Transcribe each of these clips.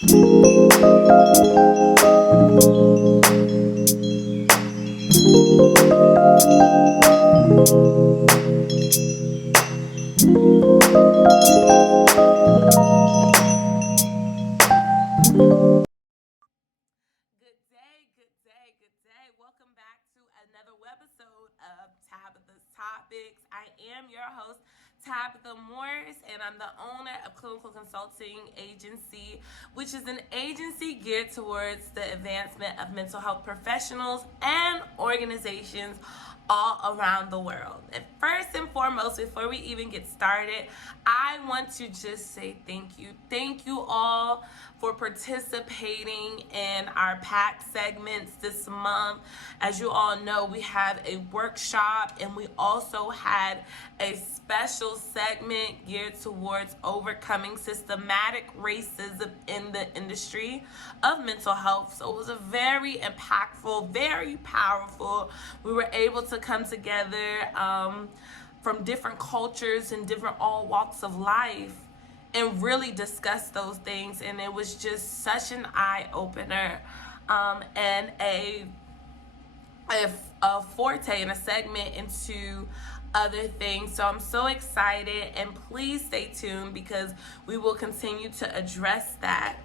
Welcome back to another episode of Tabitha's Topics. I am your host, Tabitha Morris, and I'm the owner of Clinical Consulting Agency, which is an agency geared towards the advancement of mental health professionals and organizations all around the world. And first and foremost, before we even get started, I want to just say thank you. Thank you all for participating in our PAC segments this month. As you all know, we have a workshop and we also had a special segment geared towards overcoming systematic racism in the industry of mental health. So it was a very impactful, very powerful. We were able to come together from different cultures and different all walks of life and really discuss those things. And it was just such an eye-opener and a forte and a segment into other things. So I'm so excited, and please stay tuned because we will continue to address that.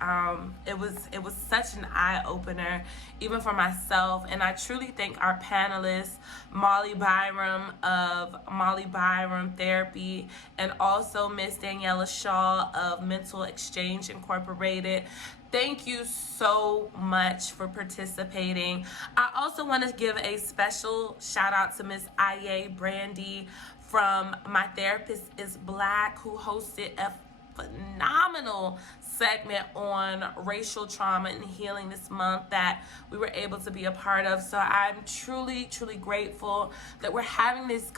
It was such an eye-opener even for myself, and I truly thank our panelists, Molly Byram of Molly Byram Therapy, and also Miss Daniela Shaw of Mental Exchange Incorporated. Thank you so much for participating. I also want to give a special shout out to Miss Aye Brandy from My Therapist is Black, who hosted a phenomenal segment on racial trauma and healing this month that we were able to be a part of. So I'm truly, truly grateful that we're having these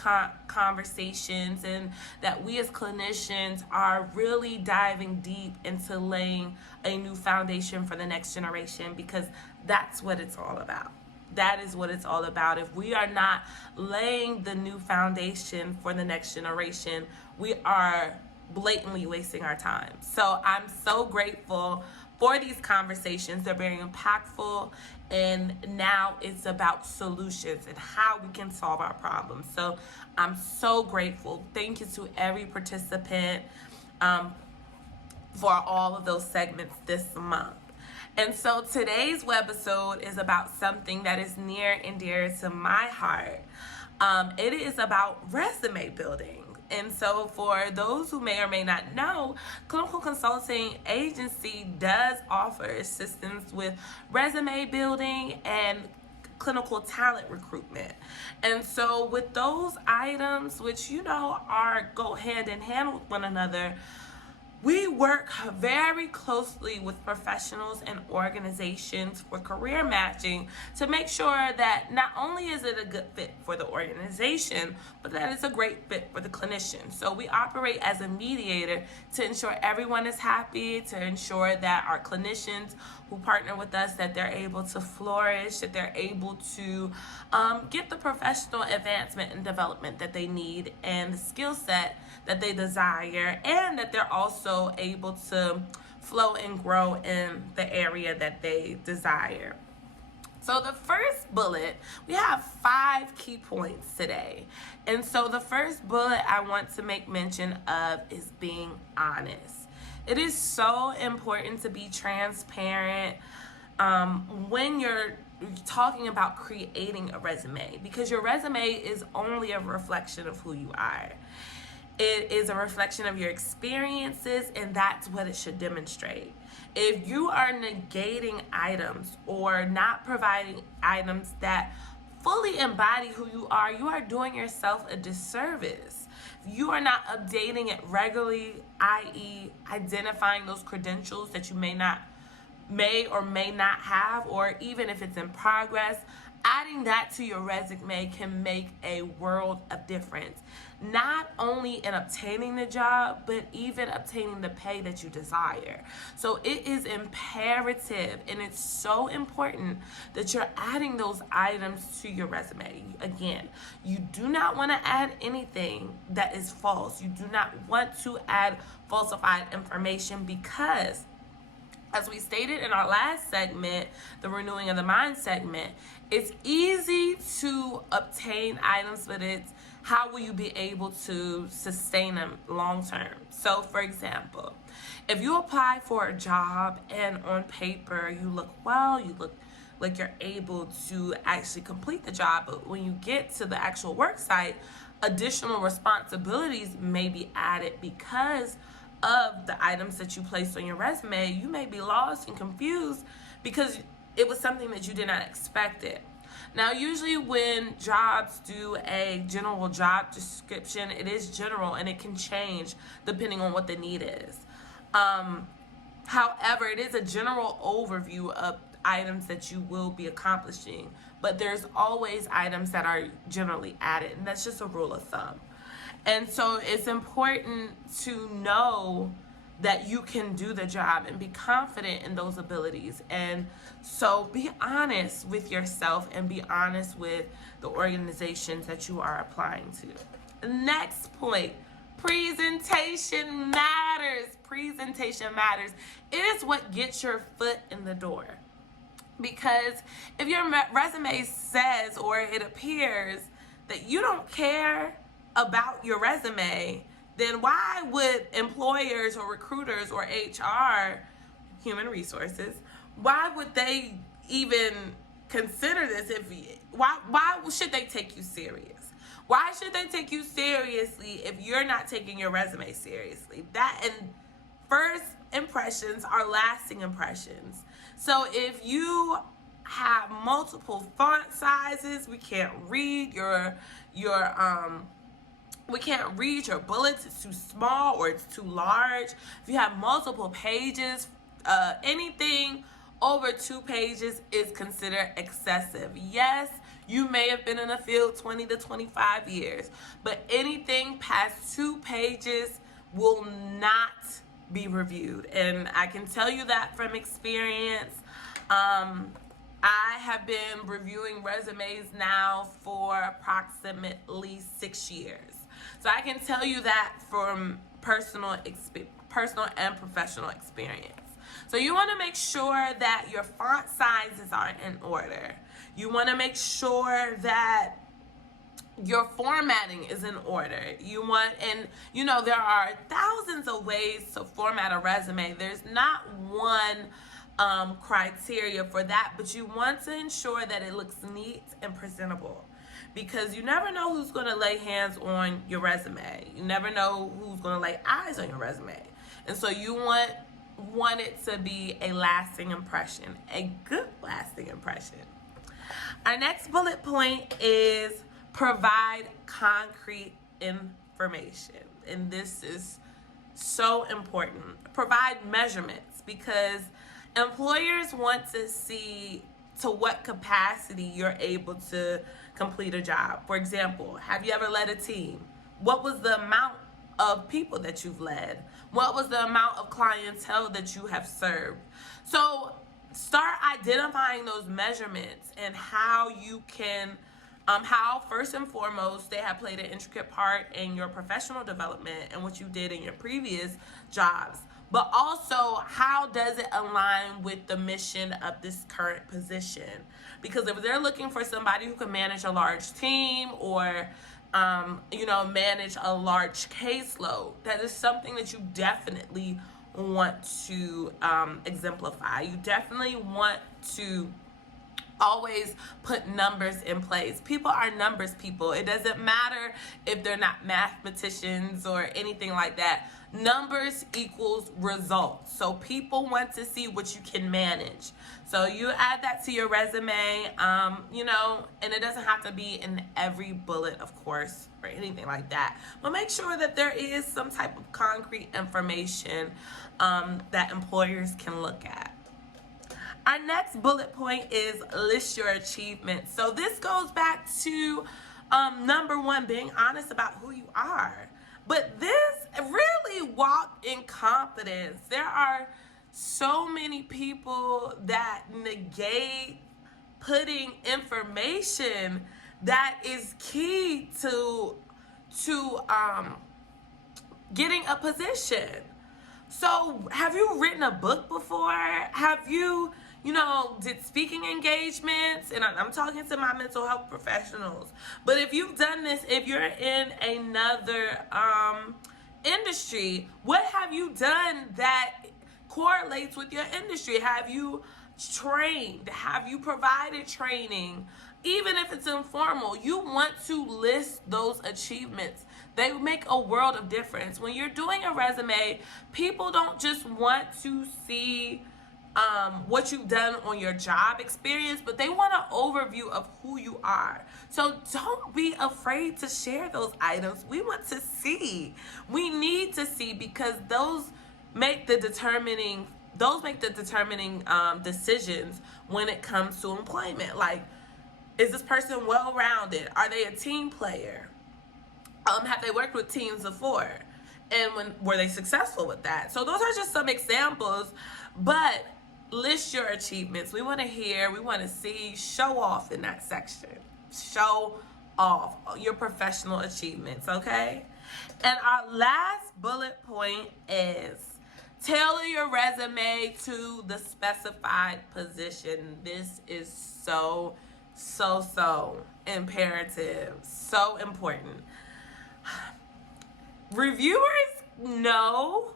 conversations and that we as clinicians are really diving deep into laying a new foundation for the next generation, because that's what it's all about. That is what it's all about. If we are not laying the new foundation for the next generation, we are blatantly wasting our time. So I'm so grateful for these conversations. They're very impactful, and now it's about solutions and how we can solve our problems. So I'm so grateful. Thank you to every participant for all of those segments this month. And so today's webisode is about something that is near and dear to my heart. It is about resume building. And so for those who may or may not know, Clinical Consulting Agency does offer assistance with resume building and clinical talent recruitment. And so with those items, which go hand in hand with one another, we work very closely with professionals and organizations for career matching to make sure that not only is it a good fit for the organization, but that it's a great fit for the clinician. So we operate as a mediator to ensure everyone is happy, to ensure that our clinicians who partner with us, that they're able to flourish, that they're able to get the professional advancement and development that they need and the skill set that they desire, and that they're also able to flow and grow in the area that they desire. So the first bullet, we have 5 key points today. And so the first bullet I want to make mention of is being honest. It is so important to be transparent when you're talking about creating a resume, because your resume is only a reflection of who you are. It is a reflection of your experiences, and that's what it should demonstrate. If you are negating items or not providing items that fully embody who you are doing yourself a disservice. If you are not updating it regularly, i.e. identifying those credentials that you may or may not have, or even if it's in progress, adding that to your resume can make a world of difference. Not only in obtaining the job, but even obtaining the pay that you desire. So it is imperative, and it's so important that you're adding those items to your resume. Again, you do not want to add anything that is false. You do not want to add falsified information, because As we stated in our last segment, the renewing of the mind segment, it's easy to obtain items, but it's how will you be able to sustain them long term? So, for example, if you apply for a job and on paper you look well, you look like you're able to actually complete the job, but when you get to the actual work site, additional responsibilities may be added because of the items that you placed on your resume. You may be lost and confused because it was something that you did not expect it. Now, usually when jobs do a general job description, it is general and it can change depending on what the need is. However, it is a general overview of items that you will be accomplishing, but there's always items that are generally added, and that's just a rule of thumb. And so it's important to know that you can do the job and be confident in those abilities. And so be honest with yourself and be honest with the organizations that you are applying to. Next point, presentation matters. Presentation matters. It is what gets your foot in the door. Because if your resume says or it appears that you don't care about your resume, then why would employers or recruiters or HR, human resources, why would they even consider this? Why should they take you serious? Why should they take you seriously if you're not taking your resume seriously? That and first impressions are lasting impressions. So if you have multiple font sizes, we can't read your bullets, it's too small or it's too large. If you have multiple pages, anything over 2 pages is considered excessive. Yes, you may have been in the field 20 to 25 years, but anything past 2 pages will not be reviewed. And I can tell you that from experience. I have been reviewing resumes now for approximately 6 years. So I can tell you that from personal and professional experience. So you want to make sure that your font sizes are in order. You want to make sure that your formatting is in order. There are thousands of ways to format a resume. There's not one criteria for that, but you want to ensure that it looks neat and presentable, because you never know who's going to lay hands on your resume. You never know who's going to lay eyes on your resume. And so you want it to be a lasting impression, a good lasting impression. Our next bullet point is provide concrete information. And this is so important. Provide measurements, because employers want to see to what capacity you're able to complete a job. For example, have you ever led a team? What was the amount of people that you've led? What was the amount of clientele that you have served? So start identifying those measurements and how you can, how first and foremost they have played an intricate part in your professional development and what you did in your previous jobs. But also, how does it align with the mission of this current position? Because if they're looking for somebody who can manage a large team or, manage a large caseload, that is something that you definitely want to exemplify. You definitely want to always put numbers in place. People are numbers people. It doesn't matter if they're not mathematicians or anything like that. Numbers equals results. So people want to see what you can manage. So you add that to your resume, and it doesn't have to be in every bullet, of course, or anything like that. But make sure that there is some type of concrete information that employers can look at. Our next bullet point is list your achievements. So this goes back to number one, being honest about who you are. But this really walk in confidence. There are so many people that negate putting information that is key to getting a position. So have you written a book before? Have you, did speaking engagements? And I'm talking to my mental health professionals. But if you've done this, if you're in another industry, what have you done that correlates with your industry? Have you trained? Have you provided training? Even if it's informal, you want to list those achievements. They make a world of difference. When you're doing a resume, people don't just want to see what you've done on your job experience, but they want an overview of who you are. So don't be afraid to share those items. We want to see. We need to see, because those make the determining decisions when it comes to employment. Like, is this person well-rounded? Are they a team player? Have they worked with teams before? And were they successful with that? So those are just some examples, but list your achievements. We want to hear, we want to see, show off in that section. Show off your professional achievements, okay? And our last bullet point is tailor your resume to the specified position. This is so imperative, so important. Reviewers know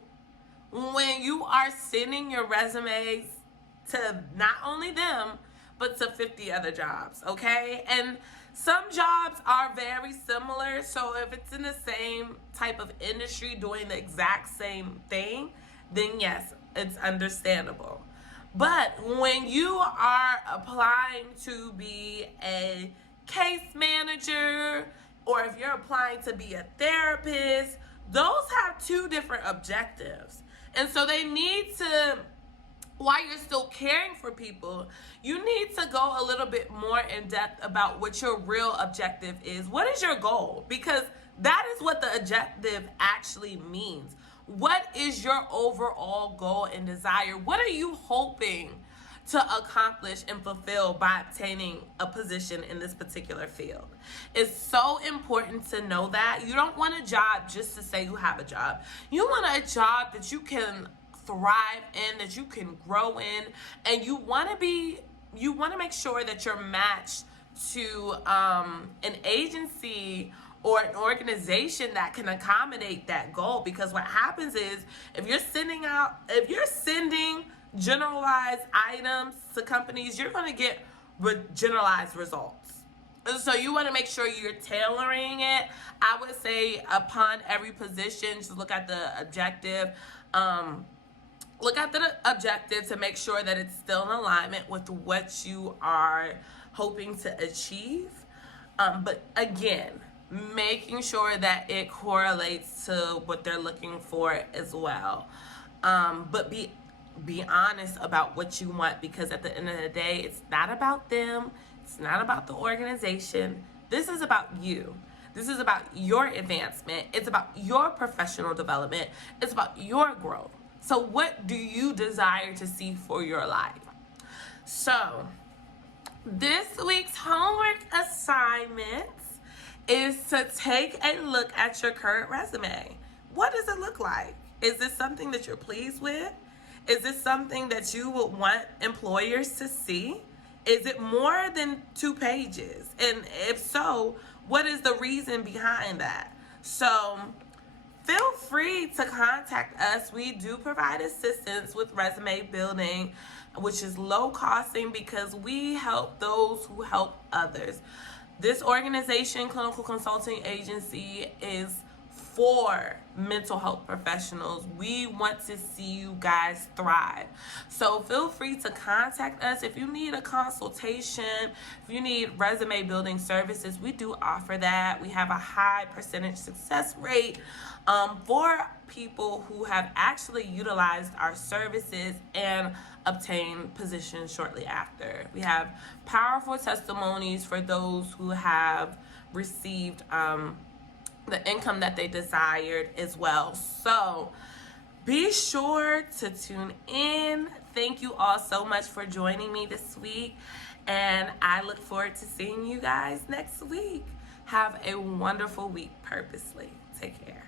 when you are sending your resumes to not only them, but to 50 other jobs, okay? And some jobs are very similar, so if it's in the same type of industry doing the exact same thing, then yes, it's understandable. But when you are applying to be a case manager, or if you're applying to be a therapist, those have two different objectives. And so they need to, while you're still caring for people, you need to go a little bit more in depth about what your real objective is. What is your goal? Because that is what the objective actually means. What is your overall goal and desire? What are you hoping to accomplish and fulfill by obtaining a position in this particular field? It's so important to know that. You don't want a job just to say you have a job. You want a job that you can thrive in, that you can grow in, and you want to make sure that you're matched to an agency or an organization that can accommodate that goal. Because what happens is, if you're sending generalized items to companies, you're going to get generalized results. And so you want to make sure you're tailoring it. I would say upon every position, just look at the objective. Look at the objective to make sure that it's still in alignment with what you are hoping to achieve. But again, making sure that it correlates to what they're looking for as well. But be honest about what you want, because at the end of the day, it's not about them. It's not about the organization. This is about you. This is about your advancement. It's about your professional development. It's about your growth. So what do you desire to see for your life? So this week's homework assignment is to take a look at your current resume. What does it look like? Is this something that you're pleased with? Is this something that you would want employers to see? Is it more than 2 pages? And if so, what is the reason behind that? So feel free to contact us. We do provide assistance with resume building, which is low costing, because we help those who help others. This organization, Clinical Consulting Agency, is for mental health professionals. We want to see you guys thrive. So feel free to contact us if you need a consultation, if you need resume building services. We do offer that. We have a high percentage success rate for people who have actually utilized our services and obtained positions shortly after. We have powerful testimonies for those who have received the income that they desired as well. So be sure to tune in. Thank you all so much for joining me this week, and I look forward to seeing you guys next week. Have a wonderful week purposely. Take care.